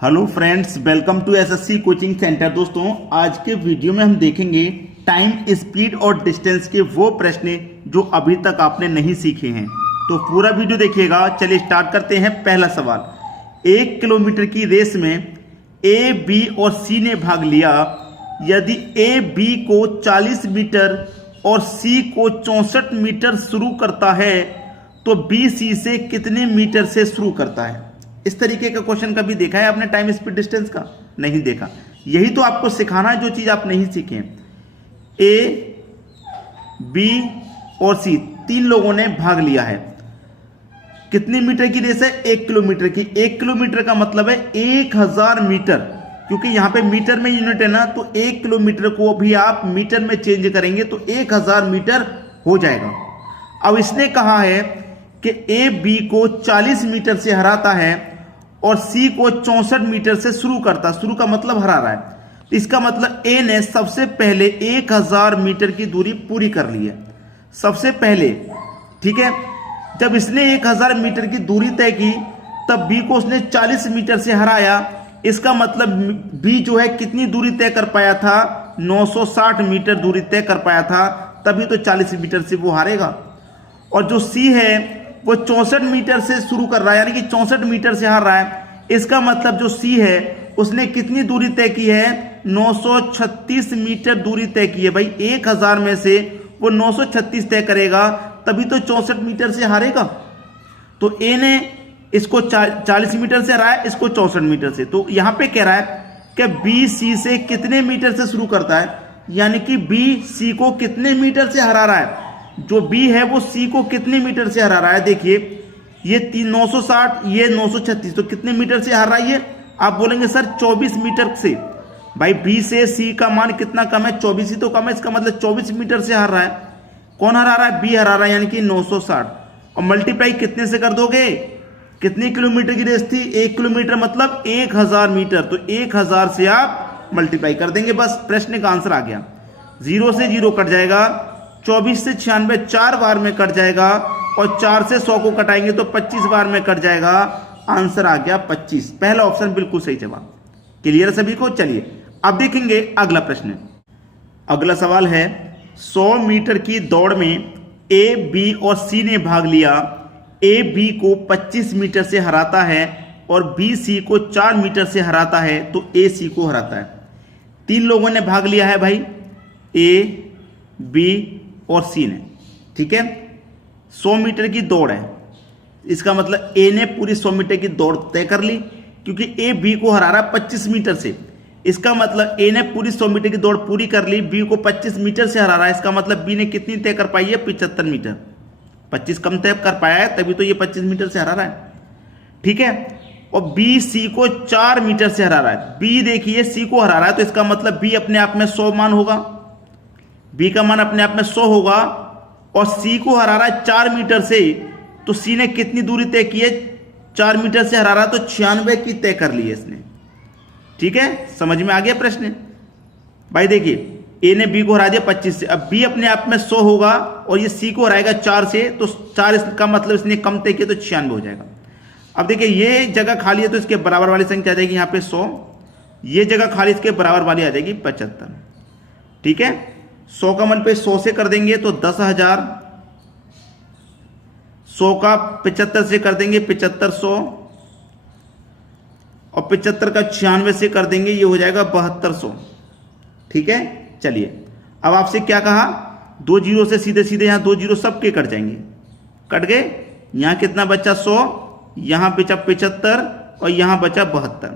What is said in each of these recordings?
Hello friends, welcome to SSC coaching centre. दोस्तों, आज के वीडियो में हम देखेंगे टाइम, स्पीड और डिस्टेंस के वो प्रश्न जो अभी तक आपने नहीं सीखे हैं। तो पूरा वीडियो देखिएगा। चलिए स्टार्ट करते हैं। पहला सवाल, 1 किलोमीटर की रेस में ए, बी और सी ने भाग लिया। यदि ए बी को 40 मीटर और सी को 64 मीटर शुरू करता है तो बी सी से कितने मीटर से शुरू करता है? इस तरीके का क्वेश्चन कभी देखा है आपने टाइम, स्पीड, डिस्टेंस का? नहीं देखा। यही तो आपको सिखाना है जो चीज आप नहीं सीखे। ए, बी और सी तीन लोगों ने भाग लिया है। कितनी मीटर की रेस है? 1 किलोमीटर की। 1 किलोमीटर का मतलब है 1000 मीटर, क्योंकि यहां पे मीटर में यूनिट है ना, तो 1 किलोमीटर को भी आप मीटर में चेंज करेंगे तो 1000 मीटर हो जाएगा। अब इसने कहा है कि ए बी को 40 मीटर से हराता है और सी को 64 मीटर से शुरू करता। शुरू का मतलब हरा रहा है, तो इसका मतलब ए ने सबसे पहले 1000 मीटर की दूरी पूरी कर ली है सबसे पहले। ठीक है, जब इसने 1000 मीटर की दूरी तय की तब बी को उसने 40 मीटर से हराया। इसका मतलब बी जो है कितनी दूरी तय कर पाया था? 960 मीटर दूरी तय कर पाया था, तभी तो 40 मीटर से वो हारेगा। और जो सी है वो 64 मीटर से शुरू कर रहा है, यानी कि 64 मीटर से हार रहा है। इसका मतलब जो सी है उसने कितनी दूरी तय की है? 936 मीटर दूरी तय की है। भाई 1000 में से वो 936 तय करेगा, तभी तो 64 मीटर से हारेगा। तो ए ने इसको 40 मीटर से हराया, इसको 64 मीटर से। तो यहां पे कह रहा है कि बी सी से कितने मीटर से शुरू करता है, यानी कि बी सी को कितने मीटर से हरा रहा है। जो बी है वो सी को कितने मीटर से हरा रहा है? देखिए, ये 960, ये 936, तो कितने मीटर से हरा रहा है ये? आप बोलेंगे सर 24 मीटर से। भाई बी से सी का मान कितना कम है? 24 ही तो कम है। इसका मतलब 24 मीटर से हरा रहा है। कौन हरा रहा है? बी हरा रहा है, यानी कि 960। और मल्टीप्लाई कितने से कर दोगे? कितनी किलोमीटर की रेस थी? 1 किलोमीटर मतलब 1000 मीटर। तो 1000 से आप मल्टीप्लाई कर देंगे, बस प्रश्न का आंसर आ गया। 0 से 0 कट जाएगा, 24 से 96 4 बार में कट जाएगा, और 4 से 100 को कटाएंगे तो 25 बार में कट जाएगा। आंसर आ गया 25। पहला ऑप्शन बिल्कुल सही जवाब। क्लियर सभी को? चलिए अब देखेंगे अगला प्रश्न। अगला सवाल है, 100 मीटर की दौड़ में ए, बी और सी ने भाग लिया। ए बी को 25 मीटर से हराता है और बी सी को 4 मीटर से हराता है, तो ए सी को हराता है। तीन लोगों ने भाग लिया है भाई, ए, बी और सी ने। ठीक है, 100 मीटर की दौड़ है। इसका मतलब ए ने पूरी 100 मीटर की दौड़ तय कर ली, क्योंकि ए बी को हरा रहा है 25 मीटर से। इसका मतलब ए ने पूरी 100 मीटर की दौड़ पूरी कर ली, बी को 25 मीटर से हरा रहा है। इसका मतलब बी ने कितनी तय कर पाई है? 75 मीटर। 25 कम तय कर पाया है, तभी तो ये 25 मीटर से हरा रहा है। ठीक है, और बी सी को 4 मीटर से हरा रहा है। बी देखिए सी को हरा रहा है, तो इसका मतलब बी अपने आप में 100 मान होगा। बी का मान अपने आप में 100 होगा, और सी को हरा रहा है 4 मीटर से, तो सी ने कितनी दूरी तय की है? 4 मीटर से हरा रहा, तो 96 की तय कर ली है इसने। ठीक है, समझ में आ गया प्रश्न? भाई देखिए, ए ने बी को हरा दिया 25 से, अब बी अपने आप में 100 होगा और ये सी को हराएगा 4 से, तो 4 इसका मतलब इसने कम तय किया, तो 96 हो जाएगा। अब देखिए, ये जगह खाली है तो इसके बराबर वाली संख्या आ जाएगी यहाँ पे 100। ये जगह खाली इसके बराबर वाली आ जाएगी 75। ठीक है, 100 का मन पे 100 से कर देंगे तो 10,000, 100 का 75 से कर देंगे 7500, और 75 का 96 से कर देंगे, ये हो जाएगा 7200। ठीक है, चलिए अब आपसे क्या कहा? 2 जीरो से सीधे सीधे यहाँ 2 जीरो सबके कट जाएंगे, कट गए। यहाँ कितना बचा? 100, यहाँ बचा 75 और यहाँ बचा 72।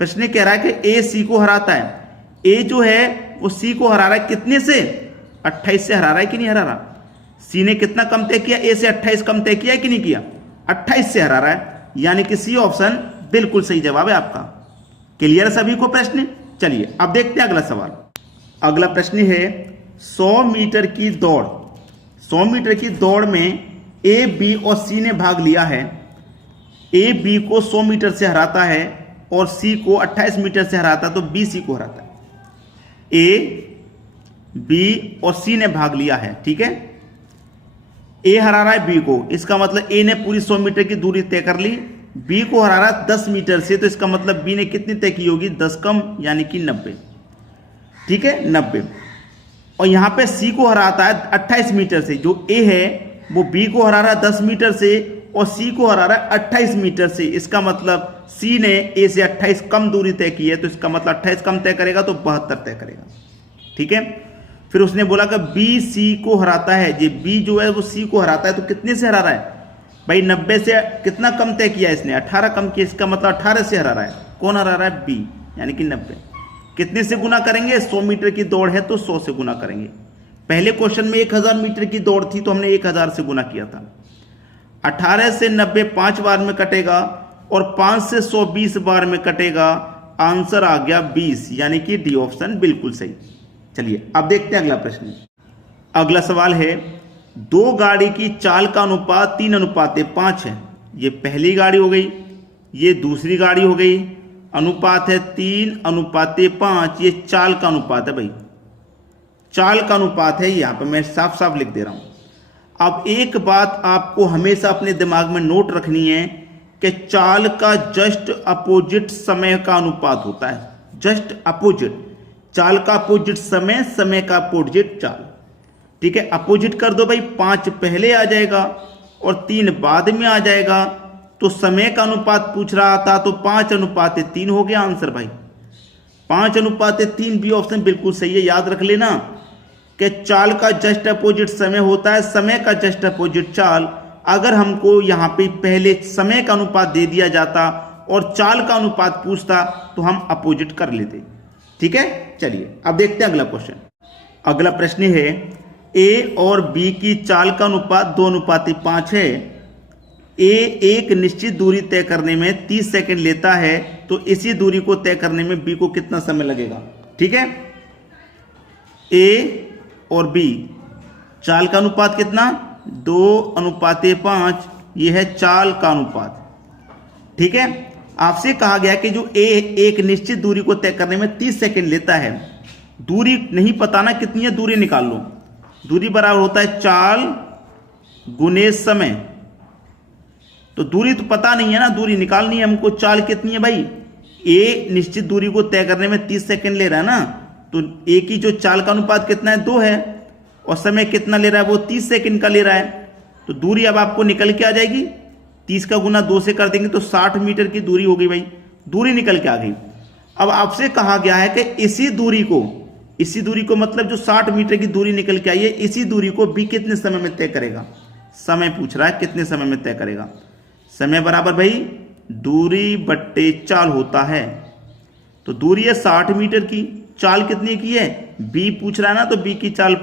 प्रश्न कह रहा है कि ए सी को हराता है। ए जो है वो सी को हरा रहा है कितने से? 28 से हरा रहा है कि नहीं हरा रहा? सी ने कितना कम तय किया? ए से 28 कम तय किया है कि नहीं किया? 28 से हरा रहा है, यानी कि सी ऑप्शन बिल्कुल सही जवाब है आपका। क्लियर सभी को प्रश्न? चलिए अब देखते हैं अगला सवाल। अगला प्रश्न है, 100 मीटर की दौड़। 100 मीटर की दौड़ में ए, बी और सी ने भाग लिया है। ए बी को 100 मीटर से हराता है और सी को 28 मीटर से हराता है, तो बी सी को हराता है। ए, बी और सी ने भाग लिया है। ठीक है, ए हरा रहा है बी को, इसका मतलब ए ने पूरी 100 मीटर की दूरी तय कर ली, बी को हरा रहा है 10 मीटर से, तो इसका मतलब बी ने कितनी तय की होगी, 10 कम यानी कि 90। ठीक है, 90। और यहाँ पे सी को हराता है 28 मीटर से, जो ए है वो बी को हरा रहा है 10 मीटर से और सी को हरा रहा है 28 मीटर से। इसका मतलब सी ने ए से 28 कम दूरी तय की है, तो इसका मतलब 28 कम तय करेगा तो 72 तय करेगा। ठीक है, फिर उसने बोला कि बी सी को हराता है, ये बी जो है वो सी को हराता है, तो कितने से हरा रहा है भाई, 90 से कितना कम तय किया इसने, 18 कम किया, इसका मतलब 18 से हरा रहा है। कौन हरा रहा है, बी, यानी कि 90। कितने से गुना करेंगे, 100 मीटर की दौड़ है तो 100 से गुना करेंगे। पहले क्वेश्चन में 1000 मीटर की दौड़ थी तो हमने 1000 से गुना किया था। 18 से 90 5 बार में कटेगा और 5 से 100 20 बार में कटेगा। आंसर आ गया 20, यानी कि डी ऑप्शन बिल्कुल सही। चलिए अब देखते हैं अगला प्रश्न। अगला सवाल है, दो गाड़ी की चाल का अनुपात 3:5 है। ये पहली गाड़ी हो गई, ये दूसरी गाड़ी हो गई। अनुपात है 3:5, ये चाल का अनुपात है भाई, चाल का अनुपात है। यहां पर मैं साफ साफ लिख दे रहा हूं। अब एक बात आपको हमेशा अपने दिमाग में नोट रखनी है कि चाल का जस्ट अपोजिट समय का अनुपात होता है। जस्ट अपोजिट, चाल का अपोजिट समय, समय का अपोजिट चाल। ठीक है, अपोजिट कर दो भाई, 5 पहले आ जाएगा और 3 बाद में आ जाएगा। तो समय का अनुपात पूछ रहा था तो 5:3 हो गया आंसर भाई। 5:3 बी ऑप्शन बिल्कुल सही है। याद रख लेना कि चाल का जस्ट अपोजिट समय होता है, समय का जस्ट अपोजिट चाल। अगर हमको यहाँ पे पहले समय का अनुपात दे दिया जाता और चाल का अनुपात पूछता तो हम अपोजिट कर लेते। ठीक है, चलिए अब देखते हैं अगला क्वेश्चन। अगला प्रश्न है, ए और बी की चाल का अनुपात 2:5 है। ए एक निश्चित दूरी तय करने में 30 सेकंड लेता है, तो इसी दूरी को तय करने में बी को कितना समय लगेगा। ठीक है, ए और बी चाल का अनुपात कितना, 2:5, यह है चाल का अनुपात। ठीक है, आपसे कहा गया कि जो ए एक निश्चित दूरी को तय करने में 30 सेकंड लेता है। दूरी नहीं पता ना कितनी है, दूरी निकाल लो। दूरी बराबर होता है चाल गुने समय। तो दूरी तो पता नहीं है ना, दूरी निकालनी है हमको। चाल कितनी है भाई, ए निश्चित दूरी को तय करने में 30 सेकंड ले रहा है ना, तो ए की जो चाल का अनुपात कितना है, 2 है, और समय कितना ले रहा है, वो 30 सेकंड का ले रहा है। तो दूरी अब आपको निकल के आ जाएगी, 30 का गुना 2 से कर देंगे तो 60 मीटर की दूरी हो गई भाई। दूरी निकल के आ गई। अब आपसे कहा गया है कि इसी दूरी को मतलब जो 60 मीटर की दूरी निकल के आई है, इसी दूरी को बी कितने समय में तय करेगा। समय पूछ रहा है कितने समय में तय करेगा। समय बराबर भाई दूरी बट्टे चाल होता है। तो दूरी है 60 मीटर की, चाल कितने की है, बी पूछ रहा है ना, तो बी की चाल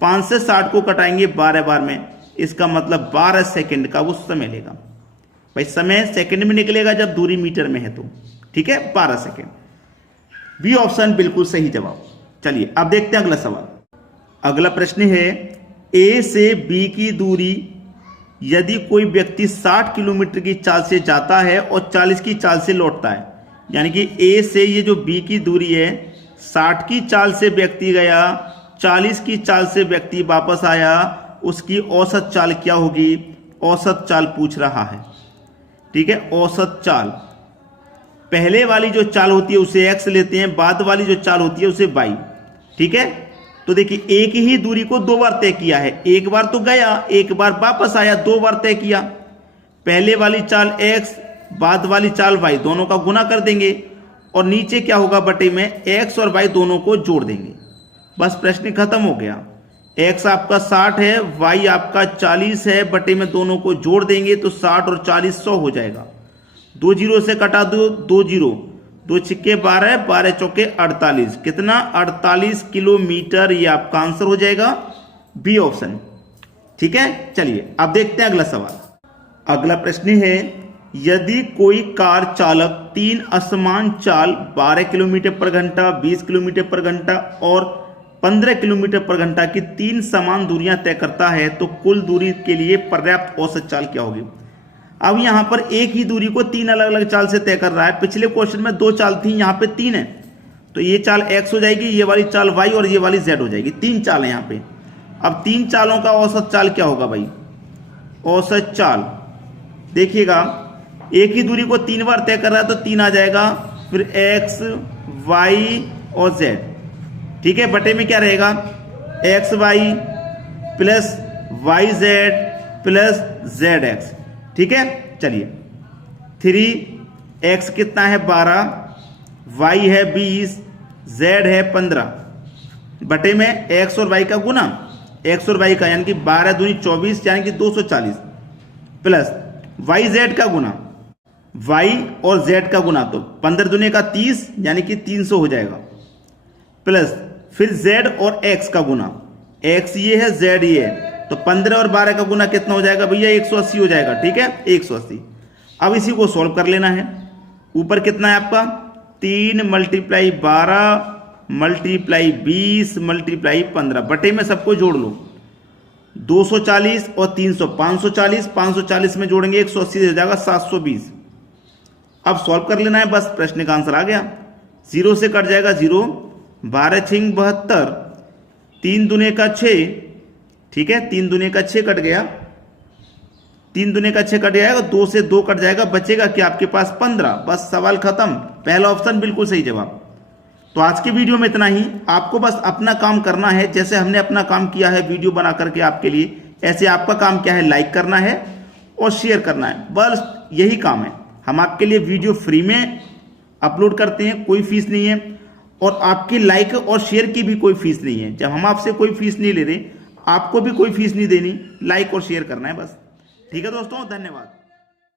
5 से 60 को कटाएंगे 12 बार में, इसका मतलब 12 सेकंड का वो समय लेगा भाई। समय सेकंड में निकलेगा जब दूरी मीटर में है तो। ठीक है, 12 सेकंड, बी ऑप्शन बिल्कुल सही जवाब। चलिए अब देखते हैं अगला सवाल। अगला प्रश्न है, ए से बी की दूरी यदि कोई व्यक्ति 60 किलोमीटर की चाल से जाता है और 40 की चाल से लौटता है, यानी कि ए से ये जो बी की दूरी है, 60 की चाल से व्यक्ति गया, 40 की चाल से व्यक्ति वापस आया, उसकी औसत चाल क्या होगी। औसत चाल पूछ रहा है। ठीक है, औसत चाल, पहले वाली जो चाल होती है उसे x लेते हैं, बाद वाली जो चाल होती है उसे y। ठीक है, तो देखिए एक ही दूरी को 2 बार तय किया है, एक बार तो गया, एक बार वापस आया, 2 बार तय किया। पहले वाली चाल x, बाद वाली चाल y, दोनों का गुना कर देंगे और नीचे क्या होगा, बटे में x और y दोनों को जोड़ देंगे। बस प्रश्न खत्म हो गया। x आपका 60 है, y आपका 40 है, बटे में दोनों को जोड़ देंगे तो 60 और 40 100 हो जाएगा। 2 जीरो से कटा दो, 2 जीरो, 2 छिक्के 12, 12 चौके 48, कितना 48 किलोमीटर, ये आपका आंसर हो जाएगा बी ऑप्शन। ठीक है, चलिए अब देखते हैं अगला सवाल। अगला प्रश्न है, यदि कोई कार चालक 3 असमान चाल 12 किलोमीटर पर घंटा, 20 किलोमीटर पर घंटा और 15 किलोमीटर पर घंटा की 3 समान दूरियां तय करता है, तो कुल दूरी के लिए पर्याप्त औसत चाल क्या होगी। अब यहां पर एक ही दूरी को 3 अलग अलग चाल से तय कर रहा है। पिछले क्वेश्चन में 2 चाल थी, यहां पे 3 है, तो ये चाल x हो जाएगी, ये वाली चाल y और ये वाली z हो जाएगी। 3 चाल है यहां पे। अब 3 चालों का औसत चाल क्या होगा भाई। औसत चाल देखिएगा, एक ही दूरी को 3 बार तय कर रहा है तो 3 आ जाएगा, फिर x y और z, ठीक है। बटे में क्या रहेगा, X Y plus Y Z plus Z X, ठीक है। चलिए 3x कितना है 12, y है 20, z है 15, बटे में x और y का गुना, x और y का यानी कि 12 दूनी 24 यानी कि 240, प्लस y z का गुना, y और z का गुना, तो 15 दूनी का 30 यानी कि 300 हो जाएगा, प्लस फिर z और x का गुना, x ये है z ये है, तो 15 और 12 का गुना कितना हो जाएगा भैया 180 हो जाएगा, ठीक है 180। अब इसी को सॉल्व कर लेना है। ऊपर कितना है आपका 3 मल्टीप्लाई 12 मल्टीप्लाई 20 मल्टीप्लाई 15, बटे में सबको जोड़ लो, 240 और 300 540, 540 में जोड़ेंगे 180 हो जाएगा 720। अब सॉल्व कर लेना है, बस प्रश्न का आंसर आ गया। 0 से कट जाएगा 0, 12 6 72, 3 दूने का 6, ठीक है 3 दूने का 6 कट गया, 3 दूने का 6 कट जाएगा, 2 से 2 कट जाएगा, बचेगा क्या आपके पास 15। बस सवाल खत्म, पहला ऑप्शन बिल्कुल सही जवाब। तो आज की वीडियो में इतना ही। आपको बस अपना काम करना है, जैसे हमने अपना काम किया है वीडियो बना करके आपके लिए, ऐसे आपका काम क्या है, लाइक करना है और शेयर करना है, बस यही काम है। हम आपके लिए वीडियो फ्री में अपलोड करते हैं, कोई फीस नहीं है, और आपकी लाइक और शेयर की भी कोई फीस नहीं है। जब हम आपसे कोई फीस नहीं ले रहे, आपको भी कोई फीस नहीं देनी, लाइक और शेयर करना है बस, ठीक है दोस्तों, धन्यवाद।